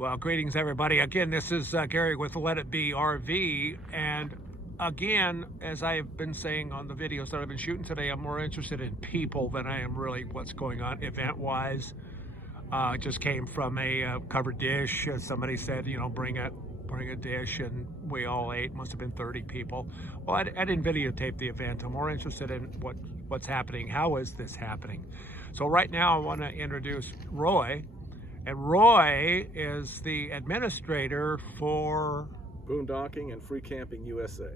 Well, greetings everybody. Again, this is Gary with Let It Be RV, and again, as I've been saying on the videos that I've been shooting today, I'm more interested in people than I am really what's going on event-wise. Just came from a covered dish. Somebody said, you know, bring a dish, and we all ate. Must have been 30 people. Well, I didn't videotape the event. I'm more interested in what's happening. How is this happening? So right now, I want to introduce Roy. And Roy is the administrator for Boon Docking and Free Camping USA.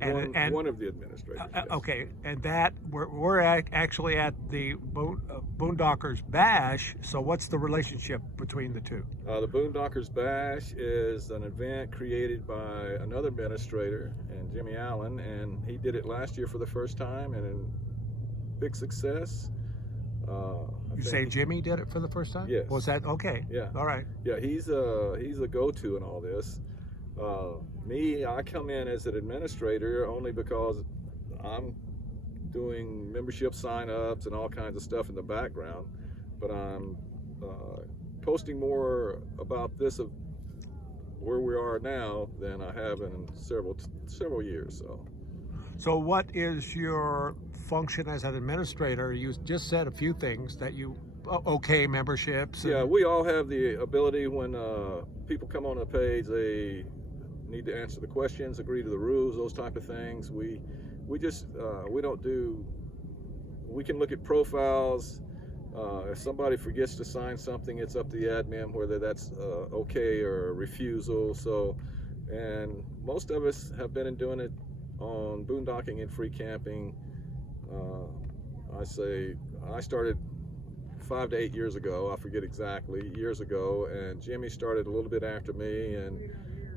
One of the administrators. Yes. Okay, and that we're actually at the Boon Dockers Bash. So what's the relationship between the two? The Boon Dockers Bash is an event created by another administrator, and Jimmy Allen, and he did it last year for the first time, and in big success. You say Jimmy did it for the first time? Yes. Was that okay? Yeah. All right. Yeah, he's a go-to in all this. I come in as an administrator only because I'm doing membership sign-ups and all kinds of stuff in the background, but I'm posting more about this of where we are now than I have in several years. So what is your function as an administrator? You just said a few things that you okay memberships. Yeah, we all have the ability when people come on a page, they need to answer the questions, agree to the rules, those type of things. We don't do. We can look at profiles. If somebody forgets to sign something, it's up to the admin whether that's okay or a refusal. So, and most of us have been doing it on boondocking and free camping. I started 5 to 8 years ago. I forget exactly, years ago, and Jimmy started a little bit after me, and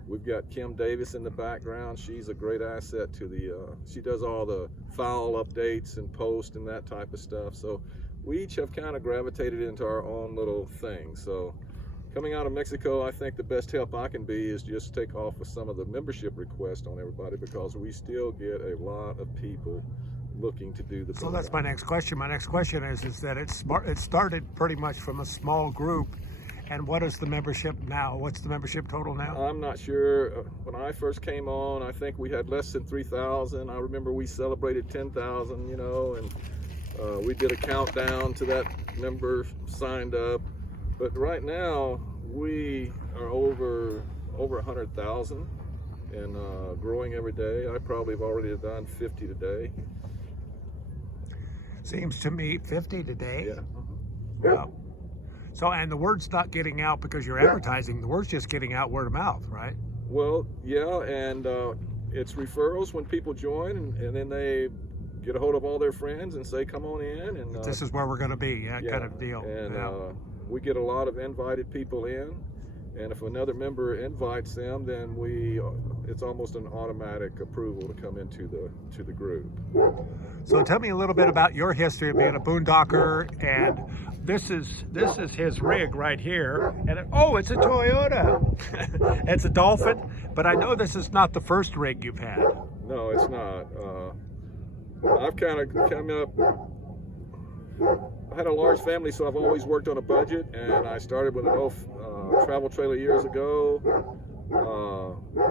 we've got Kim Davis in the background. She's a great asset to she does all the file updates and post and that type of stuff. So we each have kind of gravitated into our own little thing. So coming out of Mexico, I think the best help I can be is just take off with some of the membership requests on everybody, because we still get a lot of people looking to do the So that's my next question. My next question is that it started pretty much from a small group. And what is the membership now? What's the membership total now? I'm not sure. When I first came on, I think we had less than 3,000. I remember we celebrated 10,000, you know, and we did a countdown to that number signed up. But right now, we are over 100,000 and growing every day. I probably have already done 50 today. Seems to me 50 today. Yeah. Wow. So, and the word's not getting out because you're advertising. The word's just getting out word of mouth, right? Well, yeah, and it's referrals when people join, and then they get a hold of all their friends and say, come on in. And this is where we're going to be, kind of deal. And we get a lot of invited people in, and if another member invites them, then it's almost an automatic approval to come into the group. So tell me a little bit about your history of being a boondocker, and this is his rig right here, and it's a Toyota. It's a Dolphin, but I know this is not the first rig you've had. No, it's not. I've kind of come up. I had a large family, so I've always worked on a budget, and I started with an old travel trailer years ago.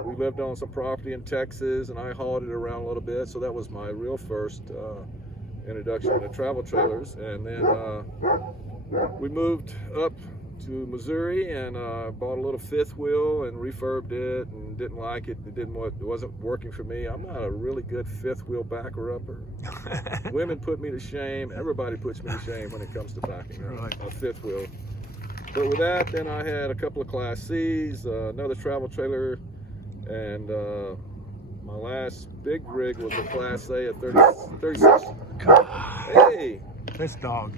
We lived on some property in Texas, and I hauled it around a little bit, so that was my real first introduction to travel trailers. And then we moved up to Missouri and bought a little fifth wheel and refurbed it, and didn't like it. It wasn't working for me. I'm not a really good fifth wheel backer upper. Women put me to shame. Everybody puts me to shame when it comes to backing a fifth wheel. But with that, then I had a couple of Class C's, another travel trailer, and my last big rig was a Class A at 36. Hey, this dog.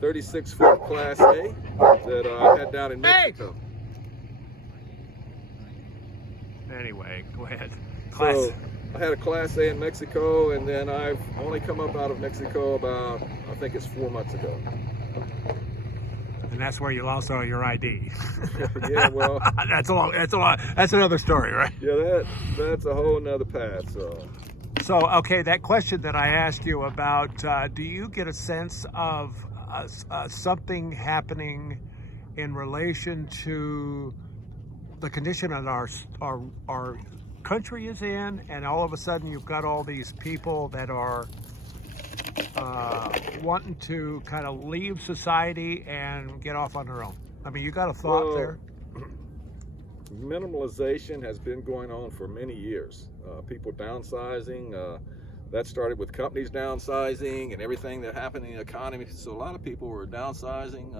36-foot Class A that I had down in Mexico. Anyway, go ahead. So I had a Class A in Mexico, and then I've only come up out of Mexico about, I think it's 4 months ago. And that's where you lost all your ID. Yeah, well, that's another story, right? Yeah, that's a whole nother path. So okay, that question that I asked you about, do you get a sense of something happening in relation to the condition that our country is in, and all of a sudden you've got all these people that are wanting to kind of leave society and get off on their own. I mean, you got a thought Well, there? Minimalization has been going on for many years. People downsizing. That started with companies downsizing and everything that happened in the economy. So a lot of people were downsizing,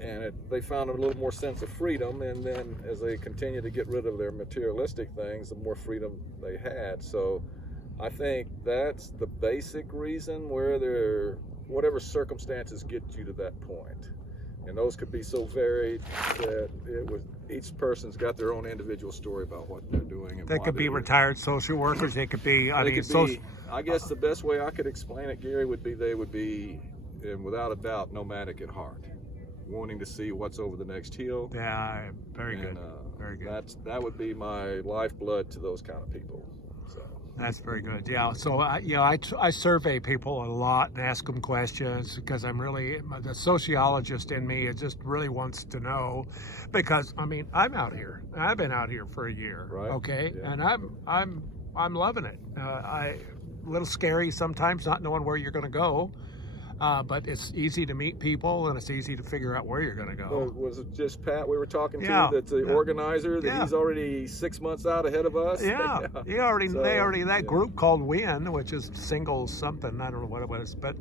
and they found a little more sense of freedom. And then as they continued to get rid of their materialistic things, the more freedom they had. So I think that's the basic reason, where whatever circumstances get you to that point. And those could be so varied that each person's got their own individual story about what they're doing. And They could be retired social workers. They could be, I guess the best way I could explain it, Gary, would be they would be, and without a doubt, nomadic at heart, wanting to see what's over the next hill. Yeah, very good. Very good. That would be my lifeblood to those kind of people. So. That's very good. Yeah. So I survey people a lot and ask them questions, because the sociologist in me just really wants to know, because I mean, I'm out here. I've been out here for a year. Right. Okay. Yeah. And I'm loving it. A little scary sometimes, not knowing where you're going to go. But it's easy to meet people, and it's easy to figure out where you're going to go. Was it just Pat we were talking to, Yeah. that's the organizer, that Yeah. he's already 6 months out ahead of us? Yeah, that group called WIN, which is singles something, I don't know what it was, but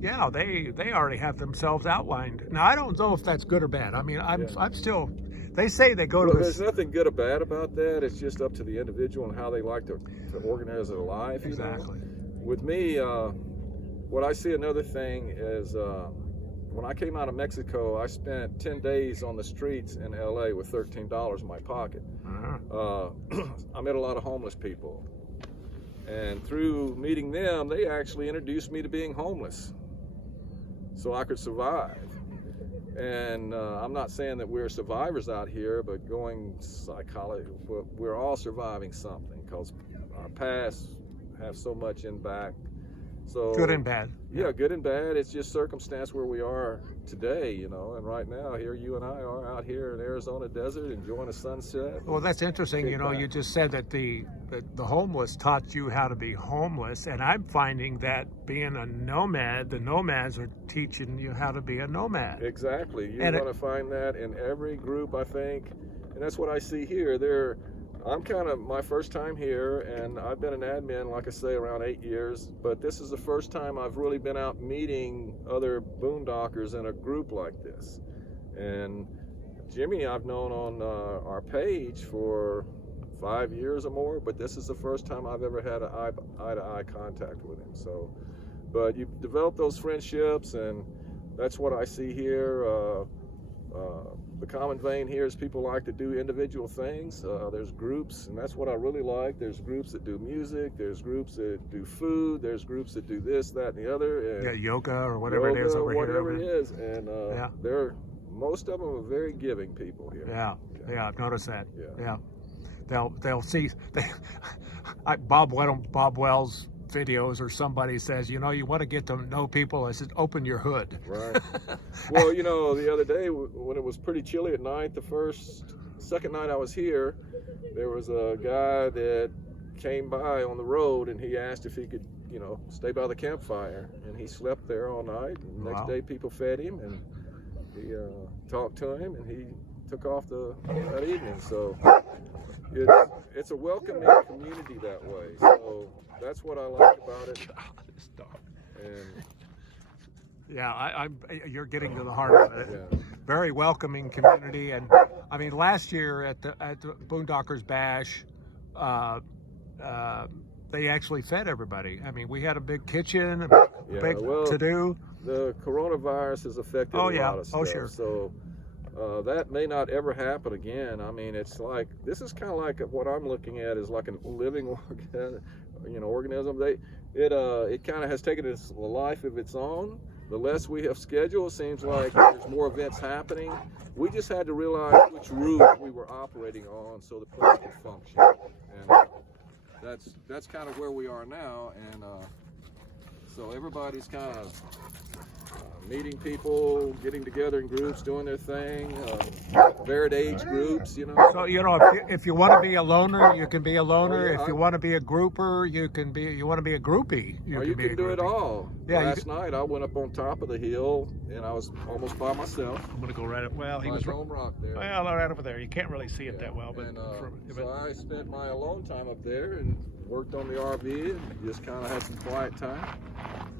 yeah, they already have themselves outlined. Now I don't know if that's good or bad. I mean, I'm still. They say they go to. There's nothing good or bad about that. It's just up to the individual and how they like to organize their life. Exactly. You know? With me, what I see another thing is, when I came out of Mexico, I spent 10 days on the streets in LA with $13 in my pocket. Uh-huh. I met a lot of homeless people, and through meeting them, they actually introduced me to being homeless so I could survive. And I'm not saying that we're survivors out here, but going psychology, we're all surviving something, because our past have so much in back. So Good and bad. Yeah, good and bad. It's just circumstance where we are today, you know. And right now, here you and I are out here in Arizona desert enjoying a sunset. Well, that's interesting. You know, you just said that the homeless taught you how to be homeless, and I'm finding that being a nomad, the nomads are teaching you how to be a nomad. Exactly. You're going to find that in every group, I think, and that's what I see here. I'm kind of my first time here, and I've been an admin, like I say, around 8 years, but this is the first time I've really been out meeting other boondockers in a group like this. And Jimmy I've known on our page for 5 years or more, but this is the first time I've ever had an eye-to-eye contact with him. So, but you develop those friendships, and that's what I see here. The common vein here is people like to do individual things. There's groups, and that's what I really like. There's groups that do music. There's groups that do food. There's groups that do this, that, and the other. And yoga or whatever it is over here. Whatever it is, and most of them are very giving people here. Yeah, I've noticed that. Yeah. They'll see. Bob Wells videos, or somebody says, you want to get to know people. I said, open your hood. Right. Well, the other day when it was pretty chilly at night, second night I was here, there was a guy that came by on the road, and he asked if he could, stay by the campfire, and he slept there all night. And the next day people fed him, and he talked to him, and he took off that evening. So it's a welcoming community that way. So that's what I like about it. And you're getting to the heart of it. Yeah. Very welcoming community, and I mean, last year at the Boon Dockers Bash, they actually fed everybody. I mean, we had a big kitchen, big to do. The coronavirus has affected a lot of stuff. Oh, sure. So that may not ever happen again. I mean, it's like, this is kind of like what I'm looking at is like a living organism. It kind of has taken a life of its own. The less we have scheduled, it seems like there's more events happening. We just had to realize which route we were operating on so the place could function. And that's kind of where we are now. And so everybody's kind of meeting people, getting together in groups, doing their thing, varied age groups, you know. So if you want to be a loner, you can be a loner. Oh, yeah, if you want to be a grouper, you can be. You want to be a groupie, you can be a can do it groupie. all. Yeah, Last night I went up on top of the hill and I was almost by myself. I'm gonna go right up. Well, he was home rock there. well right over there. You can't really see it that well, but, And, so I spent my alone time up there and worked on the RV and just kind of had some quiet time.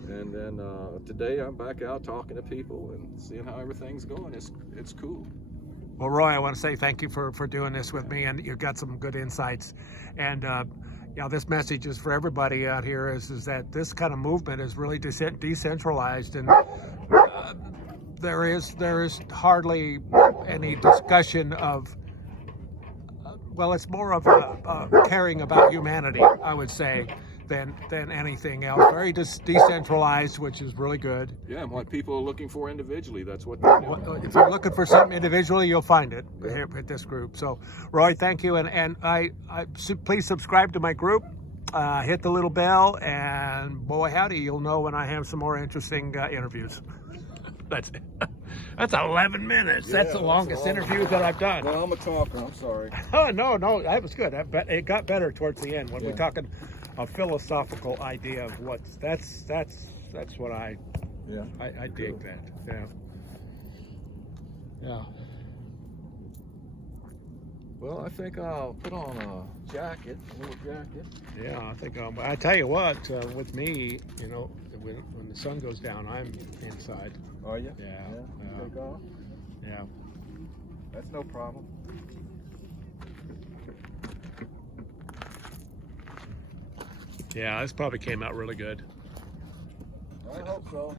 And then today I'm back out talking to people and seeing how everything's going. It's cool. Well, Roy, I want to say thank you for doing this with me, and you've got some good insights. And this message is for everybody out here: is that this kind of movement is really decentralized, and there is hardly any discussion of. Well, it's more of a caring about humanity, I would say, than anything else. Very decentralized, which is really good. Yeah, and what people are looking for individually, that's what they're doing. If you're looking for something individually, you'll find it here at this group. So, Roy, thank you, and please subscribe to my group. Hit the little bell, and boy, howdy, you'll know when I have some more interesting interviews. That's it. That's 11 minutes. Yeah, that's the longest interview that I've done. Well, I'm a talker. I'm sorry. Oh, no, that was good. It got better towards the end when we're Yeah. talking a philosophical idea of that's what I dig that. Yeah. Well, I think I'll put on a jacket, a little jacket. Yeah, I think I tell you what, with me, when the sun goes down, I'm inside. Are you? Yeah. Take off? Yeah. That's no problem. Yeah, this probably came out really good. I hope so.